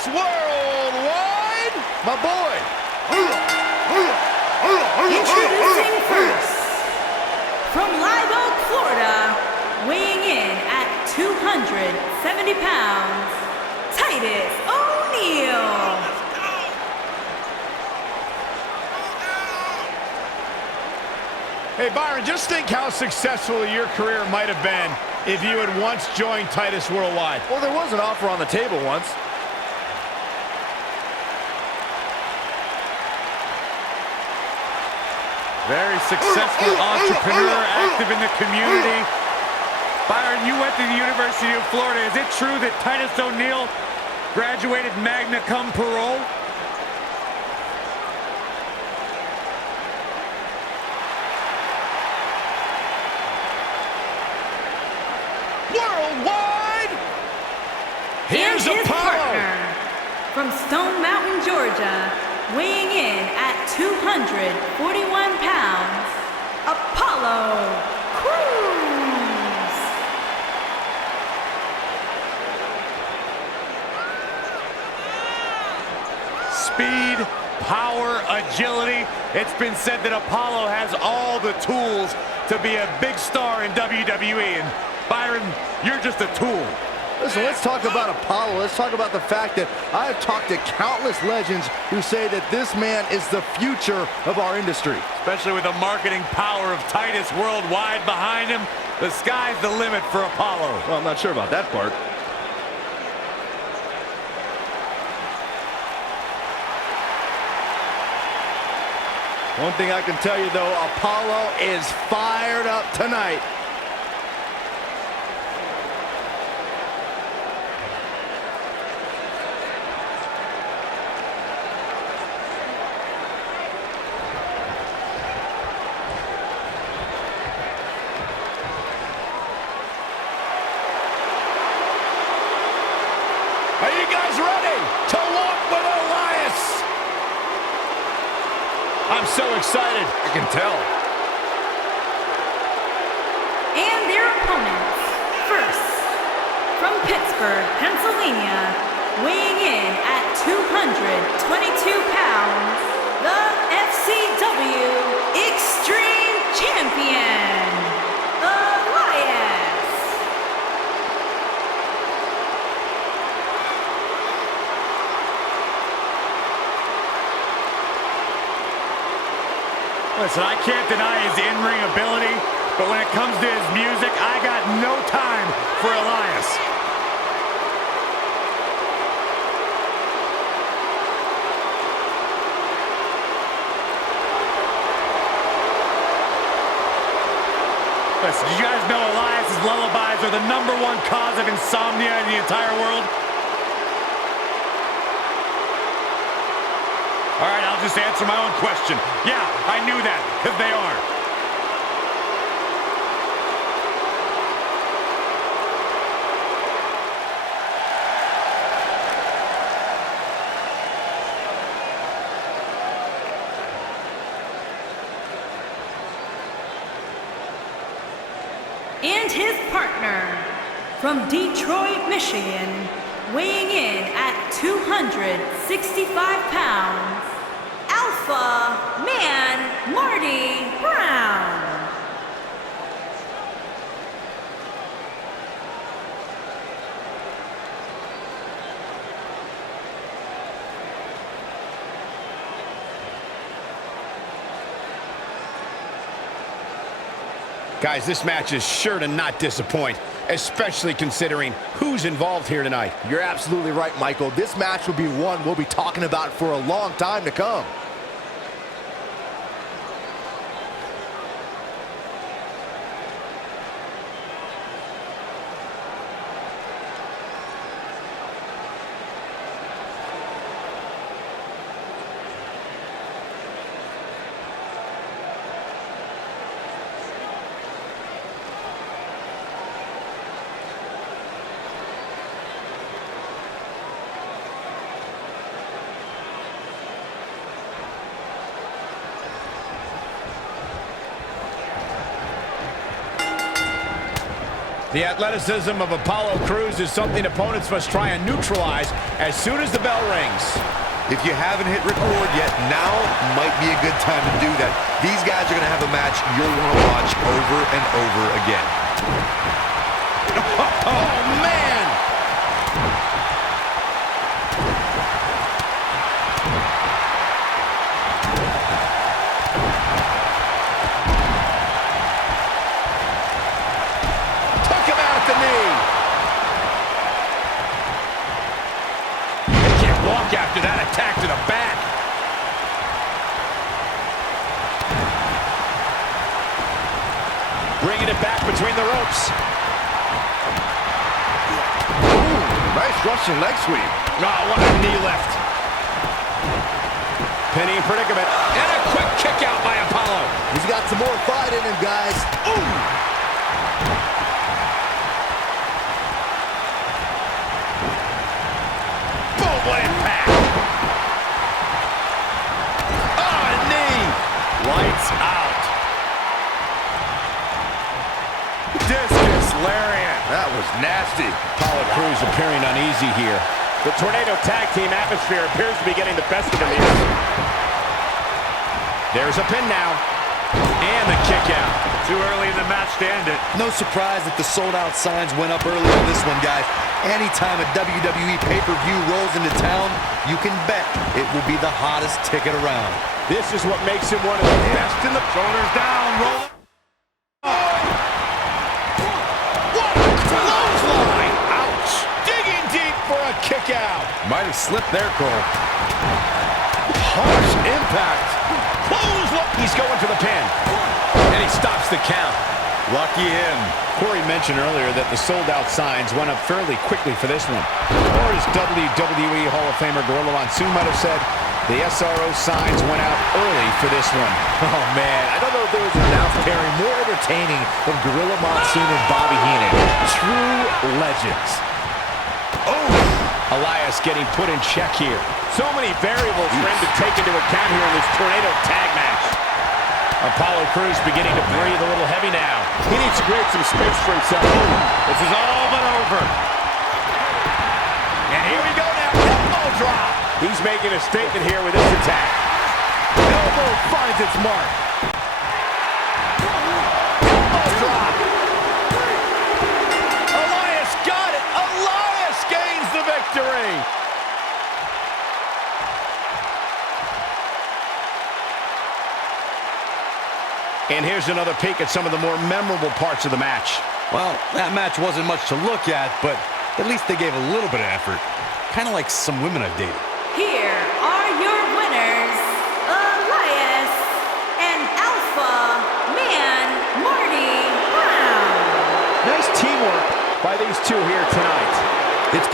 Titus Worldwide, my boy. Introducing first, from Live Oak, Florida, weighing in at 270 pounds, Titus O'Neil. Hey, Byron, just think how successful your career might have been if you had once joined Titus Worldwide. Well, there was an offer on the table once. Very successful entrepreneur, active in the community. Byron, you went to the University of Florida. Is it true that Titus O'Neil graduated magna cum parole? Worldwide, here's his Apollo. partner, from Stone Mountain, Georgia, weighing in at 241 pounds, Apollo Crews. Speed, power, agility. It's been said that Apollo has all the tools to be a big star in WWE. And Byron, you're just a tool. Listen, let's talk about Apollo. Let's talk about the fact that I have talked to countless legends who say that this man is the future of our industry. Especially with the marketing power of Titus Worldwide behind him, the sky's the limit for Apollo. Well, I'm not sure about that part. One thing I can tell you, though, Apollo is fired up tonight. Are you guys ready to walk with Elias? I'm so excited. I can tell. And their opponents, first, from Pittsburgh, Pennsylvania, weighing in at 222 pounds, the FCW Extreme Champion, Elias. Listen, I can't deny his in-ring ability, but when it comes to his music, I got no time for Elias. Listen, did you guys know Elias's lullabies are the #1 cause of insomnia in the entire world? All right, I'll just answer my own question. Yeah, I knew that, because they are. And his partner, from Detroit, Michigan, weighing in at 265 pounds, Alpha Man Marty Brown. Guys, this match is sure to not disappoint, especially considering who's involved here tonight. You're absolutely right, Michael. This match will be one we'll be talking about for a long time to come. The athleticism of Apollo Crews is something opponents must try and neutralize as soon as the bell rings. If you haven't hit record yet, now might be a good time to do that. These guys are going to have a match you'll want to watch over and over again. Oh, man! Took him out at the knee. They can't walk after that attack to the back. Bringing it back between the ropes. Nice Russian leg sweep. Oh, what a knee lift. Pinning predicament. And a quick kick out by Apollo. He's got some more fight in him, guys. Ooh! Boom, what impact. Oh, a knee. Lights out. Discus lariat. That was nasty. Apollo Crews appearing uneasy here. The Tornado Tag Team atmosphere appears to be getting the best of them here. There's a pin now. And the kick out. Too early in the match to end it. No surprise that the sold-out signs went up early on this one, guys. Anytime a WWE pay-per-view rolls into town, you can bet it will be the hottest ticket around. This is what makes him one of the best in the... Shoulders down, roll. Clothesline. Ouch. Digging deep for a kick out. Might have slipped there, Cole. Harsh impact. Clothesline. He's going for the pin. And he stops the count. Lucky him. Corey mentioned earlier that the sold-out signs went up fairly quickly for this one. Or as WWE Hall of Famer Gorilla Monsoon might have said, the SRO signs went out early for this one. Oh, man. I don't know if there was an announce pairing more entertaining than Gorilla Monsoon and Bobby Heenan. True legends. Oh! Elias getting put in check here. So many variables for him to take into account here in this Tornado Tag match. Apollo Crews beginning to breathe a little heavy now. He needs to create some space for himself. This is all but over. And here we go now. Elbow drop. He's making a statement here with this attack. Elbow finds its mark. Elbow drop. Elias got it. Elias gains the victory. And here's another peek at some of the more memorable parts of the match. Well, that match wasn't much to look at, but at least they gave a little bit of effort. Kind of like some women I've dated. Here are your winners, Elias and Alpha Man Marty Brown. Nice teamwork by these two here tonight. It's